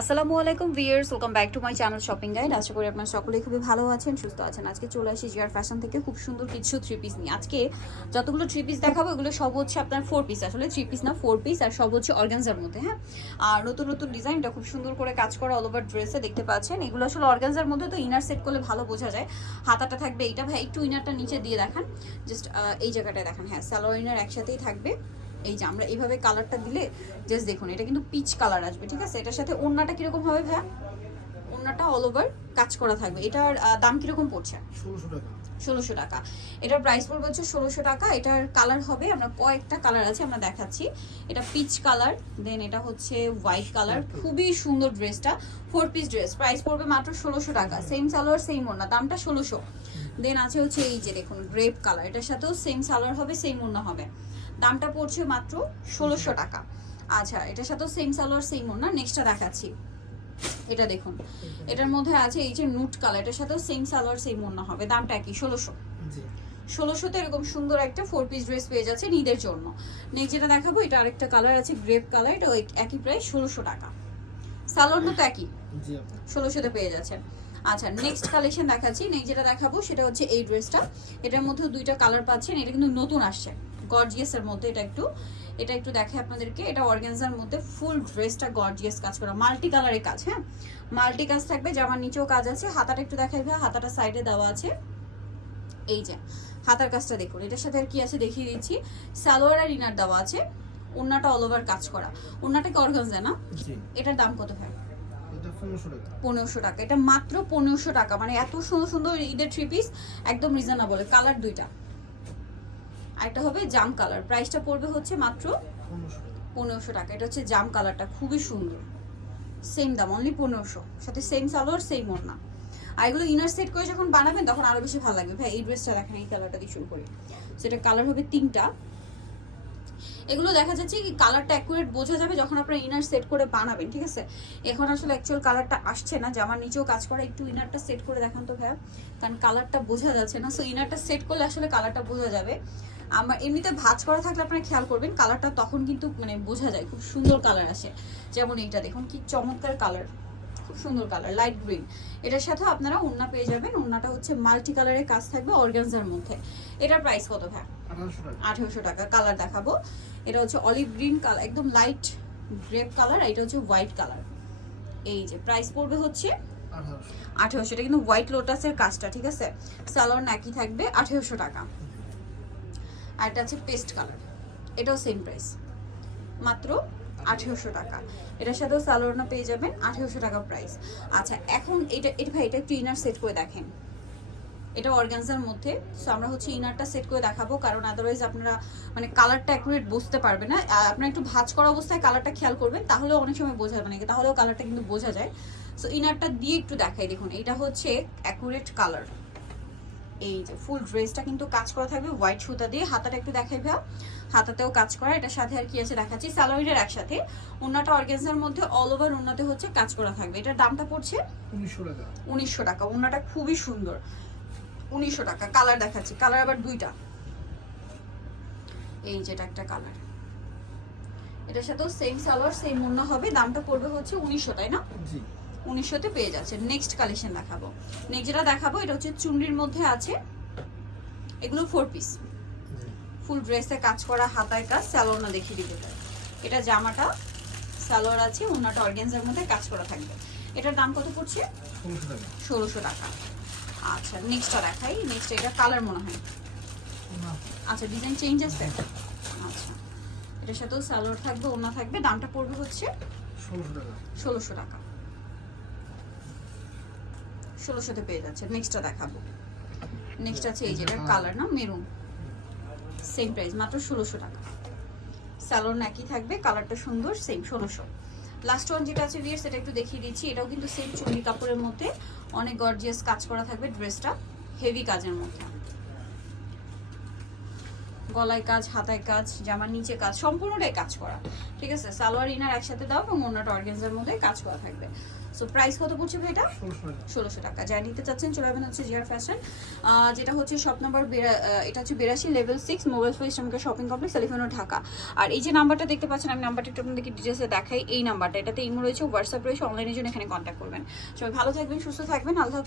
আসসালামু আলাইকুম viewers welcome back to my channel shopping guide. আশা করি আপনারা সকলেই খুবই ভালো আছেন, সুস্থ আছেন। আজকে চলে আসি জিয়ার ফ্যাশন থেকে খুব সুন্দর কিছু থ্রি পিস নিয়ে। আজকে যতগুলো থ্রি পিস দেখাবো, এগুলো সব হচ্ছে আপনার ফোর পিস আসলে থ্রি পিস না ফোর পিস আর সব হচ্ছে অর্গানজার মধ্যে হ্যাঁ? আর নতুন নতুন ডিজাইনটা খুব সুন্দর করে কাজ করা অল ওভার ড্রেসে দেখতে পাচ্ছেন। এগুলো আসলে অর্গানজার মধ্যে তো ইনার সেট করলে ভালো বোঝা যায়। হাতাটা থাকবে এইটা, ভাই, একটু ইনারটা নিচে দিয়ে দেখান। জাস্ট এই জায়গাটায় দেখান। হ্যাঁ স্যালোয়ার ইনার একসাথেই থাকবে। এই যে আমরা এইভাবে কালারটা দিলে জাস্ট দেখুন এটা কিন্তু পিচ কালার আসবে ঠিক আছে? এটার সাথে ওড়নাটা কীরকম হবে ভাইয়া? ওড়নাটা অল ওভার কাজ করা থাকবে। এটার দাম কীরকম পড়ছে? ষোলোশো টাকা। ষোলোশো টাকা। এটার প্রাইস পড়বে হচ্ছে ষোলোশো টাকা। এটার কালার হবে আমরা কয়েকটা কালার আছে আমরা দেখাচ্ছি। এটা পিচ কালার দেন এটা হচ্ছে হোয়াইট কালার খুবই সুন্দর ড্রেসটা ফোর পিস ড্রেস প্রাইস পড়বে মাত্র ষোলোশো টাকা। সেম সালোয়ার সেম ওড়না দামটা ষোলোশো। দেন আছে হচ্ছে এই যে দেখুন গ্রেপ কালার এটার সাথেও সেম সালোয়ার হবে সেম ওড়না হবে। দামটা পড়ছে মাত্র ষোলোশো টাকা। আচ্ছা এটার সাথেও সেম সালোয়ার সেম ওড়না নেক্সটটা দেখাচ্ছি। এটা দেখুন এটার মধ্যে আছে এই যে নুট কালার এটার সাথেও সেম সালোয়ার সেম ওড়না হবে। দামটা কি ষোলোশো। ষোলোশোতে এরকম সুন্দর একটা ফোর পিস ড্রেস পেয়ে যাচ্ছে নিদের জন্য। নেক্সট যেটা দেখাবো এটা আরেকটা কালার আছে গ্রেপ কালার এটা একই প্রায় ষোলোশো টাকা। সালোয়ারটা তো একই। ষোলোশোতে পেয়ে যাচ্ছে আচ্ছা নেক্সট কালেকশন দেখাচ্ছি। নেক্সট যেটা দেখাবো সেটা হচ্ছে এই ড্রেসটা এটার মধ্যে দুইটা কালার পাচ্ছেন এটা কিন্তু নতুন আসছে। গর্জিয়াসের মধ্যে এটা একটু এটা একটু দেখে আপনাদেরকে। এটা অর্গানজার মধ্যে ফুল ড্রেসটা গর্জিয়াস কাজ করা। মাল্টি কালারের কাজ হ্যাঁ? মাল্টি কাজ থাকবে জামার নিচেও কাজ আছে। হাতাটা একটু দেখাই ভাই হাতাটা সাইডে দেওয়া আছে। এই যে হাতার কাজটা দেখুন। এটার সাথে আর কি আছে দেখিয়ে দিচ্ছি। সালোয়ার আর ইনার দেওয়া আছে। ওন্নাটা অল ওভার কাজ করা। ওন্নাটা কি অর্গানজা না? জি। এটার দাম কত টাকা। পনেরোশো টাকা। এটা মাত্র পনেরোশো টাকা। মানে এত সুন্দর সুন্দর ঈদের থ্রি পিস একদম রিজনেবল কালার দুইটা। একটা হবে জাম কালার। প্রাইসটা পড়বে হচ্ছে মাত্র পনেরোশো টাকা। এটা হচ্ছে জাম কালারটা, খুবই সুন্দর। সেম দাম অনলি পনেরোশো। সাথে সেম সালোয়ার সেম ওড়না। আর এগুলো ইনার সেট করে যখন বানাবেন, তখন আরও বেশি ভালো লাগবে। ভাই, এই ড্রেসটা দেখেন, এই কালারটা দিয়ে শুরু করি। সেটা কালার হবে তিনটা। এগুলো দেখা যাচ্ছে কি কালারটা অ্যাকুরেট বোঝা যাবে যখন আপনারা ইনার সেট করে বানাবেন, ঠিক আছে? এখন আসলে অ্যাকচুয়াল কালারটা আসছে না, জামার নিচেও কাজ করা। একটু ইনারটা সেট করে দেখান তো ভাইয়া। কারণ কালারটা বোঝা যাচ্ছে না। সো ইনারটা সেট করলে আসলে কালারটা বোঝা যাবে। আমার এমনিতে ভাজ করা থাকলে আপনারা খেয়াল করবেন কালারটা তখন কিন্তু মানে বোঝা যায় খুব সুন্দর কালার আসে। যেমন এইটা দেখুন কি চমৎকার কালার খুব সুন্দর কালার লাইট গ্রিন এটার সাথে আপনারা ওন্না পেয়ে যাবেন ওন্নাটা হচ্ছে মাল্টি কালারের কাজ থাকবে অর্গানজার মধ্যে। এটার প্রাইস কত ভাই? আঠারোশো টাকা। কালার দেখাবো। এটা হচ্ছে অলিভ গ্রিন কালার একদম লাইট গ্রেপ কালার এটা হচ্ছে হোয়াইট কালার এই যে প্রাইস পড়বে হচ্ছে আঠারোশো এটা কিন্তু হোয়াইট লোটাসের কাজটা ঠিক আছে? সালোয়ার নাকি থাকবে আঠেরোশো টাকা। আর এটা আছে পেস্ট কালার। এটাও সেম প্রাইস মাত্র আঠেরোশো টাকা। এটার সাথেও সালোয়ারনা পেয়ে যাবেন, আঠেরোশো টাকা প্রাইস আচ্ছা এখন এটা এটা ভাই, এটা একটু ইনার সেট করে দেখেন। এটা অর্গানজার মধ্যে। সো আমরা হচ্ছে ইনারটা সেট করে দেখাবো, কারণ আদারওয়াইজ আপনারা মানে কালারটা অ্যাকুরেট বুঝতে পারবে না। আপনারা একটু ভাঁজ করা অবস্থায় কালারটা খেয়াল করবেন, তাহলেও অনেক সময় বোঝা মানে তাহলেও কালারটা কিন্তু বোঝা যায়। সো ইনারটা দিয়ে একটু দেখাই, দেখুন। এটা হচ্ছে অ্যাকুরেট কালার এই যে ফুল ড্রেসটা কিন্তু কাজ করা থাকবে হোয়াইট সুতা দিয়ে। হাতাটা একটু দেখাই ভাইয়া। হাতাতেও কাজ করা এটার সাথে আর কি আছে দেখাচ্ছি। স্যালোয়ারের একসাথে। ওনাটা অর্গেন্সার মধ্যে অল ওভার ওনাতে হচ্ছে কাজ করা থাকবে। এটার দামটা পড়ছে উনিশশো টাকা। উনিশশো টাকা। ওনাটা খুবই সুন্দর। উনিশশো টাকা। কালার দেখাচ্ছি। কালার আবার দুইটা। এই যেটা একটা কালার। এটার সাথেও সেম সালোয়ার সেম ওড়না হবে। দামটা পড়বে হচ্ছে উনিশশো তাই না? জি। উনিশশোতে পেয়ে যাচ্ছে। নেক্সট কালেকশন দেখাবো। নেক্সট যেটা দেখাবো এটা হচ্ছে চুনরির মধ্যে আছে এগুলো ফোর পিস ফুল ড্রেসে কাজ করা হাতায় কাজ স্যালোনা দেখিয়ে দিব এটা। এটা জামাটা সালোয়ার আছে ওনাটা অর্গেন্সের মধ্যে কাজ করা থাকবে। এটার দাম কত পড়ছে? ষোলোশো টাকা। আচ্ছা নেক্সটটা দেখাই। নেক্সট এটা কালার মনে হয়। আচ্ছা ডিজাইন চেঞ্জ আছে? আচ্ছা। এটার সাথেও সালোয়ার থাকবে ওনা থাকবে। দামটা পড়বে হচ্ছে ষোলোশো টাকা। ষোলোশোতে পেয়ে যাচ্ছে। নেক্সটটা দেখাবো। নেক্সট আছে এই যেটার কালার না মেরুন সেম প্রাইস মাত্র ষোলোশো টাকা। স্যালোন একই থাকবে কালারটা সুন্দর সেম ষোলোশো। লাস্ট ওয়ান যেটা আছে ভিয়ার সেটা একটু দেখিয়ে দিচ্ছি। এটাও কিন্তু সেম চুড়ি কাপড়ের মধ্যে। অনেক গর্জিয়াস কাজ করা থাকবে ড্রেসটা হেভি কাজের মধ্যে। গলায় কাজ হাতায় কাজ জামার নিচে কাজ সম্পূর্ণটাই কাজ করা। ঠিক আছে? সালোয়ার ইনার একসাথে দাও এবং অন্যটা অর্গেন্সের মধ্যে কাজ করা থাকবে। সো প্রাইস কত পড়ছে ভাই এটা ষোলোশো টাকা। ষোলোশো টাকা। যা নিতে চাচ্ছেন চলে যাবেন হচ্ছে জিয়ার ফ্যাশন যেটা হচ্ছে শপ নাম্বার এটা হচ্ছে বিরাশি লেভেল সিক্স মোবাইল ফোন ইসলামিকা শপিং কমপ্লেক্স টেলিফোনও ঢাকা। আর এই যে নাম্বারটা দেখতে পাচ্ছেন আমি নাম্বারটা একটু আপনাদেরকে ডিটেলসে দেখাই। এই নাম্বারটা এটাতে ইমো রয়েছে হোয়াটসঅ্যাপ রয়েছে অনলাইনের জন্য এখানে কন্ট্যাক্ট করবেন। সবাই ভালো থাকবেন সুস্থ থাকবেন আল্লাহ